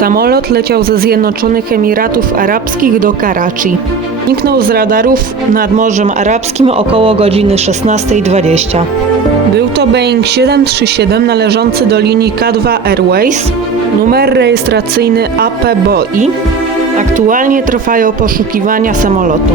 Samolot leciał ze Zjednoczonych Emiratów Arabskich do Karachi. Zniknął z radarów nad Morzem Arabskim około godziny 16:20. Był to Boeing 737 należący do linii K2 Airways, numer rejestracyjny AP-BOI. Aktualnie trwają poszukiwania samolotu.